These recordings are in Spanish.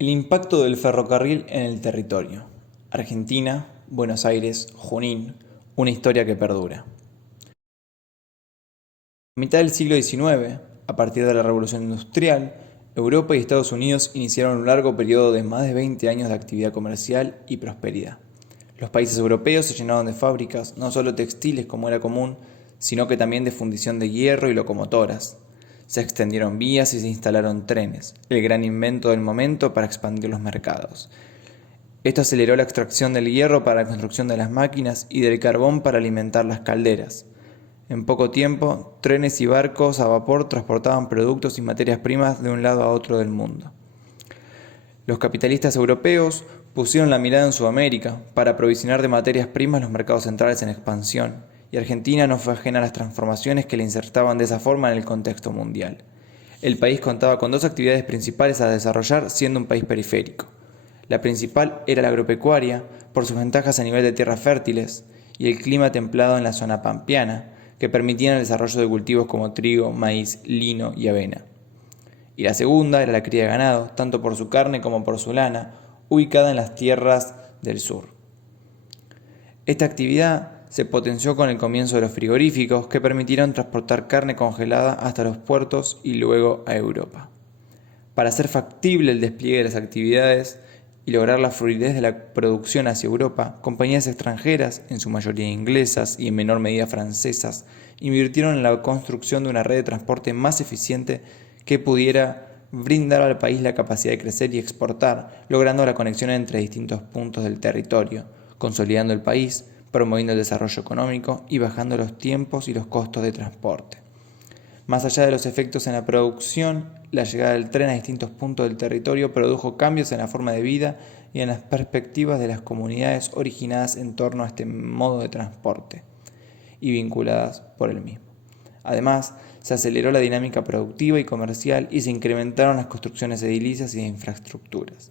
El impacto del ferrocarril en el territorio. Argentina, Buenos Aires, Junín, una historia que perdura. A mitad del siglo XIX, a partir de la Revolución Industrial, Europa y Estados Unidos iniciaron un largo periodo de más de 20 años de actividad comercial y prosperidad. Los países europeos se llenaron de fábricas, no solo textiles como era común, sino que también de fundición de hierro y locomotoras. Se extendieron vías y se instalaron trenes, el gran invento del momento para expandir los mercados. Esto aceleró la extracción del hierro para la construcción de las máquinas y del carbón para alimentar las calderas. En poco tiempo, trenes y barcos a vapor transportaban productos y materias primas de un lado a otro del mundo. Los capitalistas europeos pusieron la mirada en Sudamérica para aprovisionar de materias primas los mercados centrales en expansión, y Argentina no fue ajena a las transformaciones que le insertaban de esa forma en el contexto mundial. El país contaba con dos actividades principales a desarrollar, siendo un país periférico. La principal era la agropecuaria, por sus ventajas a nivel de tierras fértiles y el clima templado en la zona pampeana, que permitían el desarrollo de cultivos como trigo, maíz, lino y avena. Y la segunda era la cría de ganado, tanto por su carne como por su lana, ubicada en las tierras del sur. Esta actividad se potenció con el comienzo de los frigoríficos, que permitieron transportar carne congelada hasta los puertos y luego a Europa. Para hacer factible el despliegue de las actividades y lograr la fluidez de la producción hacia Europa, compañías extranjeras, en su mayoría inglesas y en menor medida francesas, invirtieron en la construcción de una red de transporte más eficiente que pudiera brindar al país la capacidad de crecer y exportar, logrando la conexión entre distintos puntos del territorio, consolidando el país, promoviendo el desarrollo económico y bajando los tiempos y los costos de transporte. Más allá de los efectos en la producción, la llegada del tren a distintos puntos del territorio produjo cambios en la forma de vida y en las perspectivas de las comunidades originadas en torno a este modo de transporte y vinculadas por el mismo. Además, se aceleró la dinámica productiva y comercial y se incrementaron las construcciones edilicias y de infraestructuras.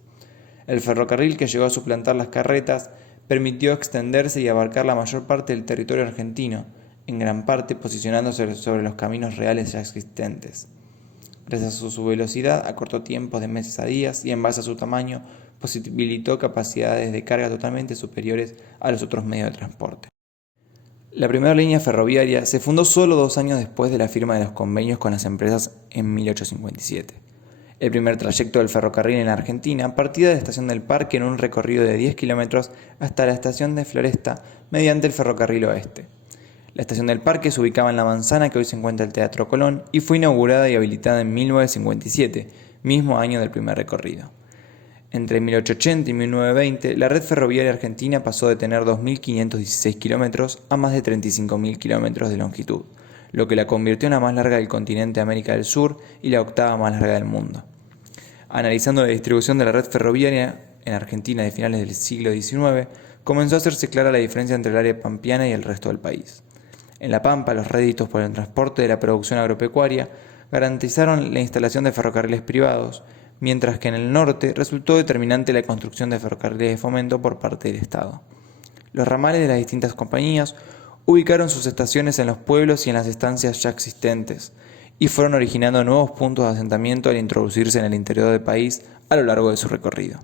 El ferrocarril, que llegó a suplantar las carretas, permitió extenderse y abarcar la mayor parte del territorio argentino, en gran parte posicionándose sobre los caminos reales ya existentes. Gracias a su velocidad, acortó tiempos de meses a días y en base a su tamaño, posibilitó capacidades de carga totalmente superiores a los otros medios de transporte. La primera línea ferroviaria se fundó solo 2 años después de la firma de los convenios con las empresas en 1857. El primer trayecto del ferrocarril en la Argentina partía de la estación del Parque en un recorrido de 10 kilómetros hasta la estación de Floresta mediante el ferrocarril oeste. La estación del Parque se ubicaba en la manzana que hoy se encuentra el Teatro Colón y fue inaugurada y habilitada en 1957, mismo año del primer recorrido. Entre 1880 y 1920, la red ferroviaria argentina pasó de tener 2.516 kilómetros a más de 35.000 kilómetros de longitud, lo que la convirtió en la más larga del continente de América del Sur y la octava más larga del mundo. Analizando la distribución de la red ferroviaria en Argentina de finales del siglo XIX, comenzó a hacerse clara la diferencia entre el área pampeana y el resto del país. En La Pampa, los réditos por el transporte de la producción agropecuaria garantizaron la instalación de ferrocarriles privados, mientras que en el norte resultó determinante la construcción de ferrocarriles de fomento por parte del Estado. Los ramales de las distintas compañías ubicaron sus estaciones en los pueblos y en las estancias ya existentes, y fueron originando nuevos puntos de asentamiento al introducirse en el interior del país a lo largo de su recorrido.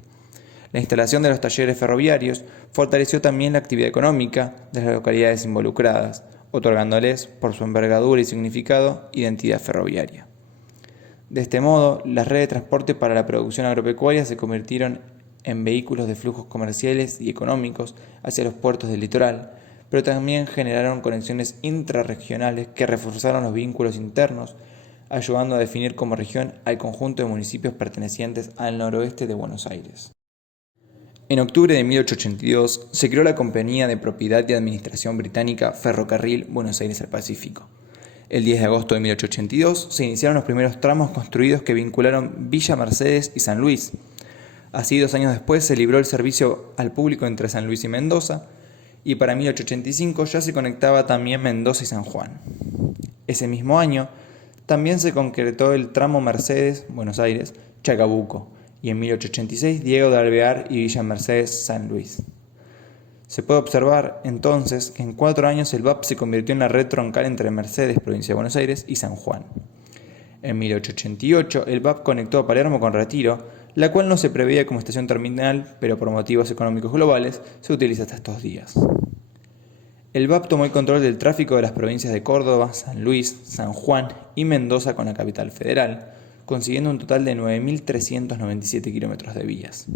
La instalación de los talleres ferroviarios fortaleció también la actividad económica de las localidades involucradas, otorgándoles, por su envergadura y significado, identidad ferroviaria. De este modo, las redes de transporte para la producción agropecuaria se convirtieron en vehículos de flujos comerciales y económicos hacia los puertos del litoral, pero también generaron conexiones intrarregionales que reforzaron los vínculos internos, ayudando a definir como región al conjunto de municipios pertenecientes al noroeste de Buenos Aires. En octubre de 1882 se creó la Compañía de Propiedad y Administración Británica Ferrocarril Buenos Aires al Pacífico. El 10 de agosto de 1882 se iniciaron los primeros tramos construidos que vincularon Villa Mercedes y San Luis. Así, 2 años después se libró el servicio al público entre San Luis y Mendoza, y para 1885 ya se conectaba también Mendoza y San Juan. Ese mismo año también se concretó el tramo Mercedes-Buenos Aires-Chacabuco, y en 1886 Diego de Alvear y Villa Mercedes-San Luis. Se puede observar, entonces, que en 4 años el VAP se convirtió en la red troncal entre Mercedes, provincia de Buenos Aires, y San Juan. En 1888, el VAP conectó a Palermo con Retiro, la cual no se preveía como estación terminal, pero por motivos económicos globales se utiliza hasta estos días. El VAP tomó el control del tráfico de las provincias de Córdoba, San Luis, San Juan y Mendoza con la capital federal, consiguiendo un total de 9.397 kilómetros de vías.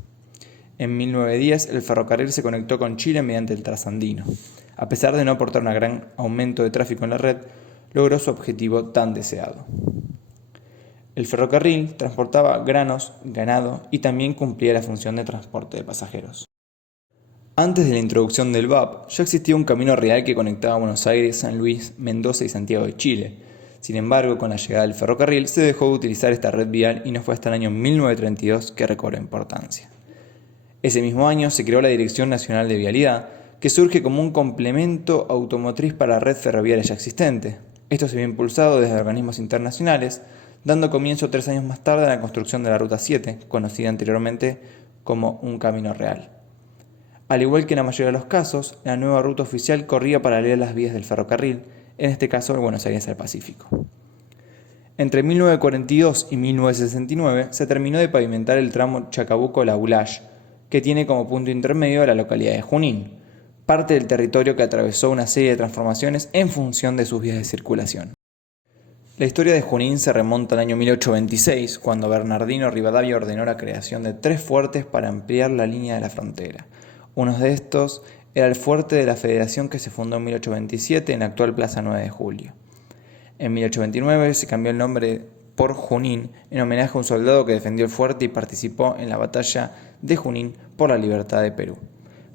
En 1910 el ferrocarril se conectó con Chile mediante el Trasandino. A pesar de no aportar un gran aumento de tráfico en la red, logró su objetivo tan deseado. El ferrocarril transportaba granos, ganado y también cumplía la función de transporte de pasajeros. Antes de la introducción del VAP, ya existía un camino real que conectaba Buenos Aires, San Luis, Mendoza y Santiago de Chile. Sin embargo, con la llegada del ferrocarril se dejó de utilizar esta red vial y no fue hasta el año 1932 que recobró importancia. Ese mismo año se creó la Dirección Nacional de Vialidad, que surge como un complemento automotriz para la red ferroviaria ya existente. Esto se vio impulsado desde organismos internacionales, dando comienzo 3 años más tarde a la construcción de la Ruta 7, conocida anteriormente como un camino real. Al igual que en la mayoría de los casos, la nueva ruta oficial corría paralela a las vías del ferrocarril, en este caso de Buenos Aires al Pacífico. Entre 1942 y 1969 se terminó de pavimentar el tramo Chacabuco-La Bulache, que tiene como punto intermedio a la localidad de Junín, parte del territorio que atravesó una serie de transformaciones en función de sus vías de circulación. La historia de Junín se remonta al año 1826, cuando Bernardino Rivadavia ordenó la creación de 3 fuertes para ampliar la línea de la frontera. Uno de estos era el fuerte de la Federación que se fundó en 1827 en la actual Plaza 9 de Julio. En 1829 se cambió el nombre por Junín en homenaje a un soldado que defendió el fuerte y participó en la batalla de Junín por la libertad de Perú.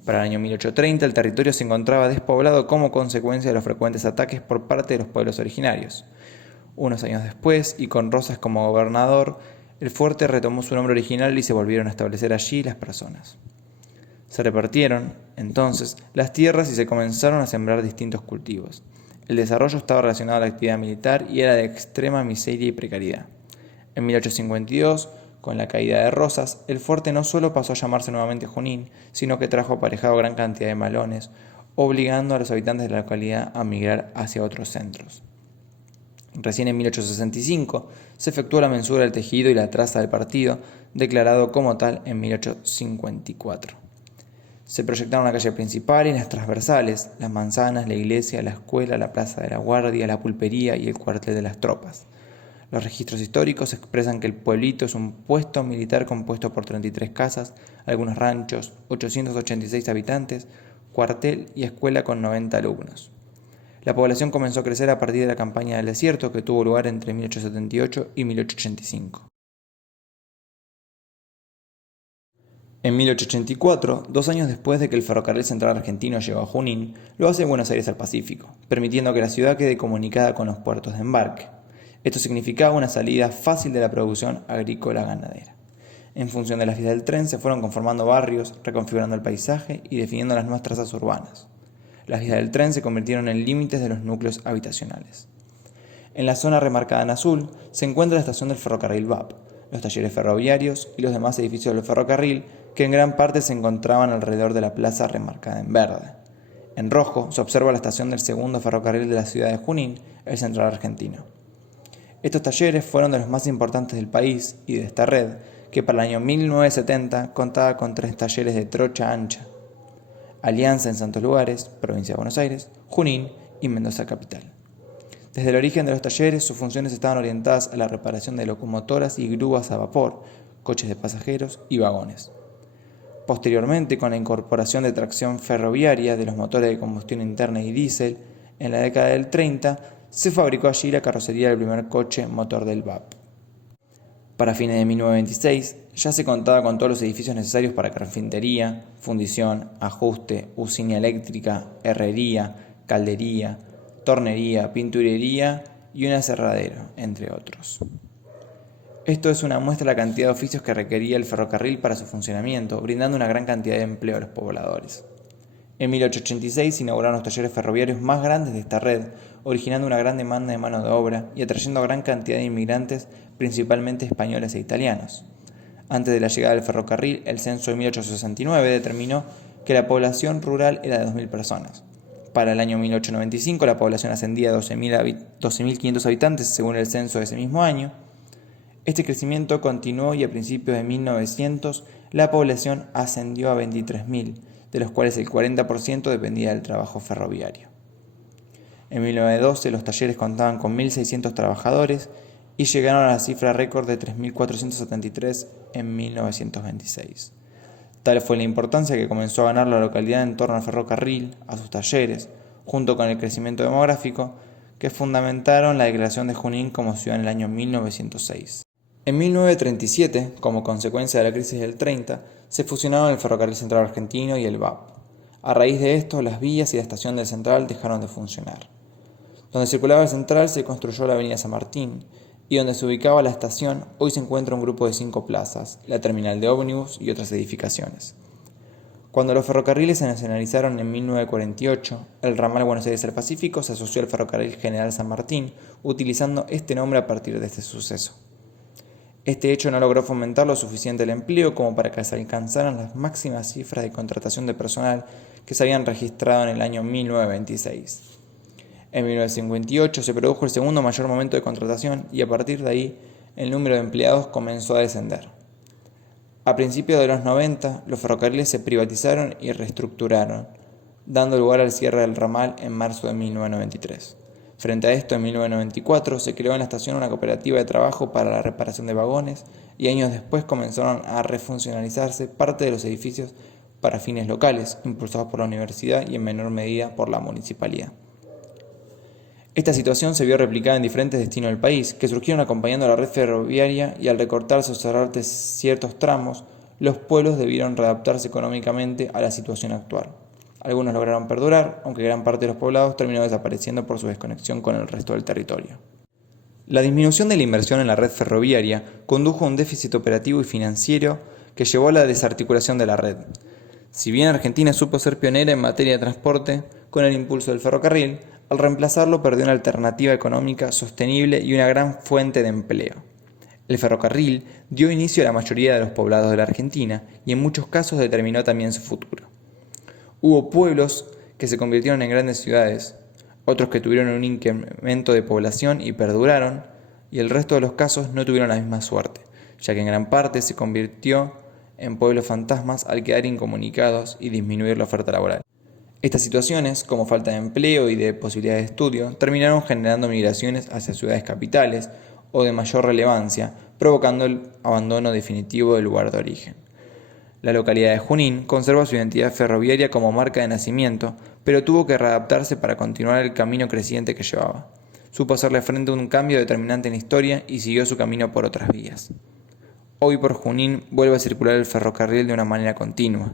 Para el año 1830 el territorio se encontraba despoblado como consecuencia de los frecuentes ataques por parte de los pueblos originarios. Unos años después, y con Rosas como gobernador, el fuerte retomó su nombre original y se volvieron a establecer allí las personas. Se repartieron, entonces, las tierras y se comenzaron a sembrar distintos cultivos. El desarrollo estaba relacionado a la actividad militar y era de extrema miseria y precariedad. En 1852, con la caída de Rosas, el fuerte no solo pasó a llamarse nuevamente Junín, sino que trajo aparejado gran cantidad de malones, obligando a los habitantes de la localidad a migrar hacia otros centros. Recién en 1865 se efectuó la mensura del tejido y la traza del partido, declarado como tal en 1854. Se proyectaron la calle principal y las transversales, las manzanas, la iglesia, la escuela, la plaza de la guardia, la pulpería y el cuartel de las tropas. Los registros históricos expresan que el pueblito es un puesto militar compuesto por 33 casas, algunos ranchos, 886 habitantes, cuartel y escuela con 90 alumnos. La población comenzó a crecer a partir de la campaña del desierto que tuvo lugar entre 1878 y 1885. En 1884, 2 años después de que el ferrocarril central argentino llegó a Junín, lo hace Buenos Aires al Pacífico, permitiendo que la ciudad quede comunicada con los puertos de embarque. Esto significaba una salida fácil de la producción agrícola-ganadera. En función de las vías del tren se fueron conformando barrios, reconfigurando el paisaje y definiendo las nuevas trazas urbanas. Las vías del tren se convirtieron en límites de los núcleos habitacionales. En la zona remarcada en azul se encuentra la estación del ferrocarril VAP, los talleres ferroviarios y los demás edificios del ferrocarril que en gran parte se encontraban alrededor de la plaza remarcada en verde. En rojo se observa la estación del segundo ferrocarril de la ciudad de Junín, el Central Argentino. Estos talleres fueron de los más importantes del país y de esta red, que para el año 1970 contaba con 3 talleres de trocha ancha: Alianza en Santos Lugares, provincia de Buenos Aires, Junín y Mendoza capital. Desde el origen de los talleres, sus funciones estaban orientadas a la reparación de locomotoras y grúas a vapor, coches de pasajeros y vagones. Posteriormente, con la incorporación de tracción ferroviaria de los motores de combustión interna y diésel, en la década del 30, se fabricó allí la carrocería del primer coche motor del VAP. Para fines de 1926, ya se contaba con todos los edificios necesarios para carpintería, fundición, ajuste, usina eléctrica, herrería, caldería, tornería, pinturería y un aserradero, entre otros. Esto es una muestra de la cantidad de oficios que requería el ferrocarril para su funcionamiento, brindando una gran cantidad de empleo a los pobladores. En 1886 se inauguraron los talleres ferroviarios más grandes de esta red, originando una gran demanda de mano de obra y atrayendo a gran cantidad de inmigrantes, principalmente españoles e italianos. Antes de la llegada del ferrocarril, el censo de 1869 determinó que la población rural era de 2.000 personas. Para el año 1895 la población ascendía a 12.500 habitantes según el censo de ese mismo año. Este crecimiento continuó y a principios de 1900 la población ascendió a 23.000, de los cuales el 40% dependía del trabajo ferroviario. En 1912 los talleres contaban con 1.600 trabajadores y llegaron a la cifra récord de 3.473 en 1926. Tal fue la importancia que comenzó a ganar la localidad en torno al ferrocarril, a sus talleres, junto con el crecimiento demográfico, que fundamentaron la declaración de Junín como ciudad en el año 1906. En 1937, como consecuencia de la crisis del 30, se fusionaron el Ferrocarril Central Argentino y el VAP. A raíz de esto, las vías y la estación del Central dejaron de funcionar. Donde circulaba el Central se construyó la avenida San Martín, y donde se ubicaba la estación hoy se encuentra un grupo de 5 plazas, la terminal de ómnibus y otras edificaciones. Cuando los ferrocarriles se nacionalizaron en 1948, el ramal Buenos Aires al Pacífico se asoció al Ferrocarril General San Martín, utilizando este nombre a partir de este suceso. Este hecho no logró fomentar lo suficiente el empleo como para que se alcanzaran las máximas cifras de contratación de personal que se habían registrado en el año 1926. En 1958 se produjo el segundo mayor momento de contratación y a partir de ahí el número de empleados comenzó a descender. A principios de los 90, los ferrocarriles se privatizaron y reestructuraron, dando lugar al cierre del ramal en marzo de 1993. Frente a esto, en 1994 se creó en la estación una cooperativa de trabajo para la reparación de vagones y años después comenzaron a refuncionalizarse parte de los edificios para fines locales, impulsados por la universidad y en menor medida por la municipalidad. Esta situación se vio replicada en diferentes destinos del país, que surgieron acompañando a la red ferroviaria y al recortarse o cerrarse ciertos tramos, los pueblos debieron readaptarse económicamente a la situación actual. Algunos lograron perdurar, aunque gran parte de los poblados terminó desapareciendo por su desconexión con el resto del territorio. La disminución de la inversión en la red ferroviaria condujo a un déficit operativo y financiero que llevó a la desarticulación de la red. Si bien Argentina supo ser pionera en materia de transporte, con el impulso del ferrocarril, al reemplazarlo perdió una alternativa económica sostenible y una gran fuente de empleo. El ferrocarril dio inicio a la mayoría de los poblados de la Argentina y en muchos casos determinó también su futuro. Hubo pueblos que se convirtieron en grandes ciudades, otros que tuvieron un incremento de población y perduraron, y el resto de los casos no tuvieron la misma suerte, ya que en gran parte se convirtió en pueblos fantasmas al quedar incomunicados y disminuir la oferta laboral. Estas situaciones, como falta de empleo y de posibilidades de estudio, terminaron generando migraciones hacia ciudades capitales o de mayor relevancia, provocando el abandono definitivo del lugar de origen. La localidad de Junín conserva su identidad ferroviaria como marca de nacimiento, pero tuvo que readaptarse para continuar el camino creciente que llevaba. Supo hacerle frente a un cambio determinante en la historia y siguió su camino por otras vías. Hoy por Junín vuelve a circular el ferrocarril de una manera continua.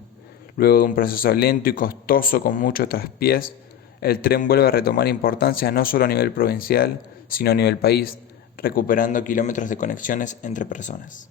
Luego de un proceso lento y costoso con mucho traspiés, el tren vuelve a retomar importancia no solo a nivel provincial, sino a nivel país, recuperando kilómetros de conexiones entre personas.